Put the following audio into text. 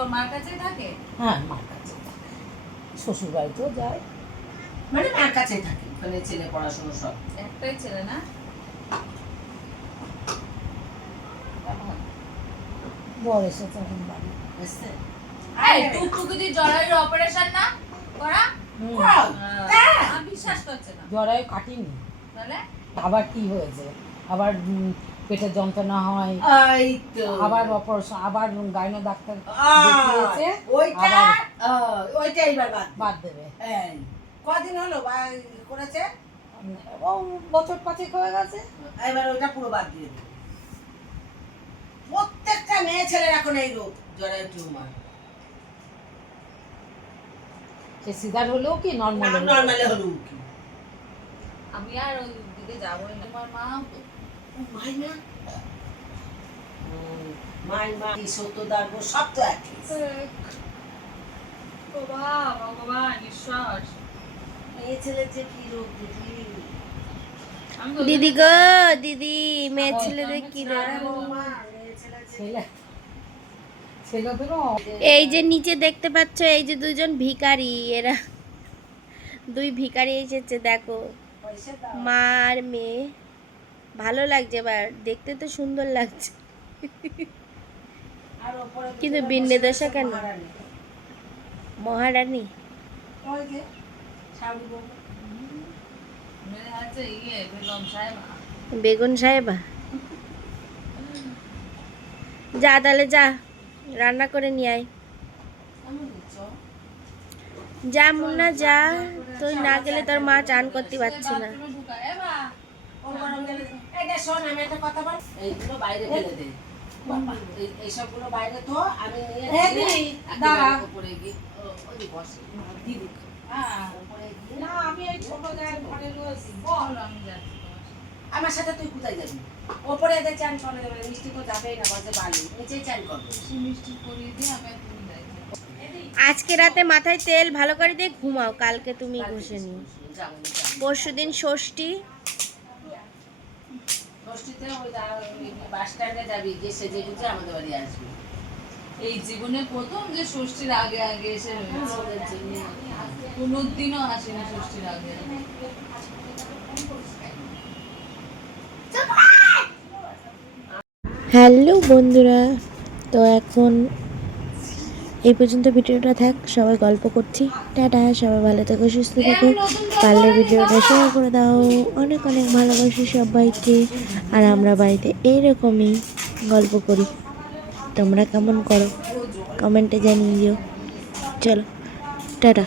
এখন মার কাছেই থাকে? হ্যাঁ মার কাছে শ্বশুর বাড়িতেও যায়। মানে মার কাছেই থাকি? ওখানে ছেলে পড়াশোনা সব? একটাই ছেলে না? বর এসেছে এখন বাড়ি। বুঝতে টুকটুকি জরায়ুর অপারেশন না করা? আমি বিশ্বাস করছে না। জরায়ু কাটিনি। তাহলে? আবার কি হয়েছে? আবার পেটের যন্ত্রণা হয়। এই তো। আবার অপারেশন আবার গাইনো ডাক্তার দেখিয়েছে ওইটা ওইটা এইবার বাদ বাদ দেবে। কদিন হলো করেছে? ও বছর পাঁচেক হয়ে গেছে। এবার ওইটা পুরো বাদ দিয়ে দেবে। প্রত্যেকটা মেয়ে ছেলের এখন এই রোগ জরায়ু টিউমার। সে সিজার হলেও কি নর্মাল নর্মালে হলো কি? আমি আর ওই দিকে যাব না। আমার মা সব তো বাবা ভগবান ঈশ্বর। মেয়ে যে কি রোগ দিদি? দিদি গো দিদি মেয়ে ছেলেদের কি এই যে নিচে দেখতে পাচ্ছ এই যে দুজন ভিখারি এরা দুই ভিখারি এসেছে দেখো। পয়সা দাও। মা আর মেয়ে। ভালো লাগছে এবার দেখতে তো সুন্দর লাগছে। কিন্তু বিন্নে দশা কেন? মহারানী। ইয়ে বেগুন সাহেবা। যা তাহলে যা রান্না করে নিয়ে আয়। যা মুন্না যা। তুই না গেলে তোর মা চান করতে পারছে না। বাথরুমে ঢুকা এ বা ও গরম গেলে দে। এই যে শোন, আমি একটা কথা বল। এইগুলো বাইরে ফেলে দে। এইসবগুলো বাইরে তো আমি নিয়ে এ গিয়ে দিদি, একেবারে দাঁড়া। উপরে গিয়ে ওই বসে। দিদি, হ্যাঁ উপরে গিয়ে না আমি এই ছোট জায়গায় ঘরে রয়েছি চলো আমি যাচ্ছি আমার সাথে তুই কোথায় যাবি ওপরে এদের চান চলে যাবে মিষ্টি তো যাবেই না বলতে বালি নিচেই চান করবে মিষ্টি মিষ্টি করিয়ে দিয়ে আমি আজকে রাতে মাথায় তেল ভালো করে দিয়ে ঘুমাও কালকে তুমি ঘষে নিও পরশু দিন ষষ্ঠী ষষ্ঠীতে ওই বাস স্ট্যান্ডে যাবি, গিয়ে সেজে গুজে আমাদের বাড়ি আসবি। এই জীবনে প্রথম যে ষষ্ঠীর আগে আগে এসে ষষ্ঠীর আগে। হ্যালো বন্ধুরা, তো এখন এই পর্যন্ত ভিডিওটা থাক সবাই গল্প করছি। টাটা, সবাই ভালো থেকো, সুস্থ থেকো। পারলে ভিডিওটা শেয়ার করে দাও। অনেক অনেক ভালোবাসি সবাইকে। আর আমরা বাড়িতে এইরকমই গল্প করি। তোমরা কেমন করো? কমেন্টে জানিয়ে দিও। চলো, টাটা।